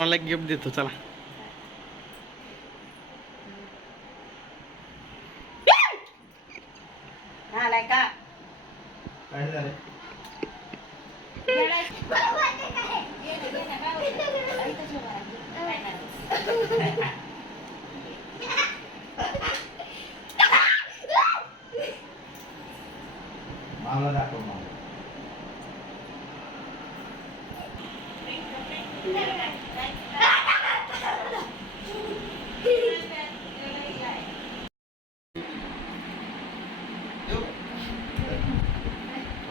मला गिफ्ट देतो चला. आलाय का काय झालं? मला दाखव मला.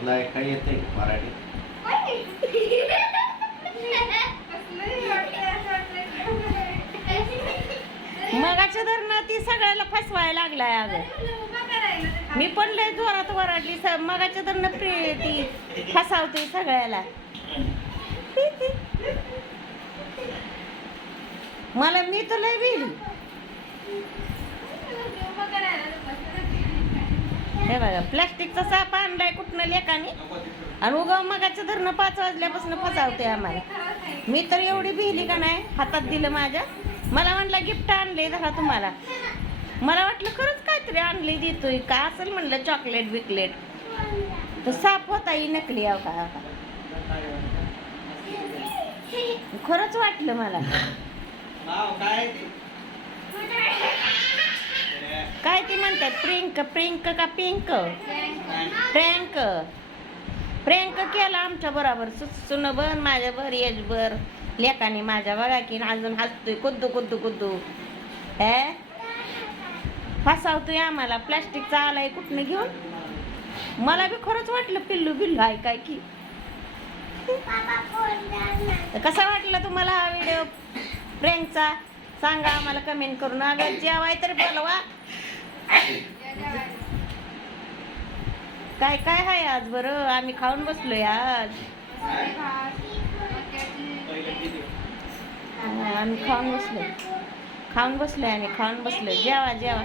तुला काय येते मराठी? मगाच्या धरणं ती सगळ्याला फसवायला लागलाय. अगं मी पण लय जोरात वराडली. मगाच्या धरणं ती फसावते सगळ्याला. मला मी तर लय भिली. हे बघा प्लास्टिकचा साप आणलाय कुठनं लेकाने आणि उगा मगाच्या धरणं 5 वाजल्यापासून फसावते आम्हाला. मी तर एवढी भिली का नाही. हातात दिलं माझ्या. मला म्हटलं गिफ्ट आणले धरा तुम्हाला. मला वाटलं खरंच काहीतरी आणले देतोय का असेल म्हणलं चॉकलेट बिकलेट. तो साप होता ही नकली. का खरंच वाटलं मला. काय ती म्हणतात प्रिंक प्रिंक का पिंक प्रँक प्रँक केला आमच्या बरोबर. सुनभर माझ्याभर यशभर लेकाने माझ्या बघा की अजून हसतोय कुद्दू कुद्दू कुद्दू. हे फसावतोय आम्हाला. प्लास्टिकचा आलाय कुठनं घेऊन. मला बी खरंच वाटलं पिल्लू बिल्लू आहे काय की. कसा वाटला तुम्हाला हा व्हिडिओ प्रँकचा सांगा आम्हाला कमेंट करून. अगं जेवाय तर बोलवा. काय काय आहे आज बरं. आम्ही खाऊन बसलोय आज. आम्ही खाऊन बसलोय आम्ही खाऊन बसलोय. जेवा जेवा.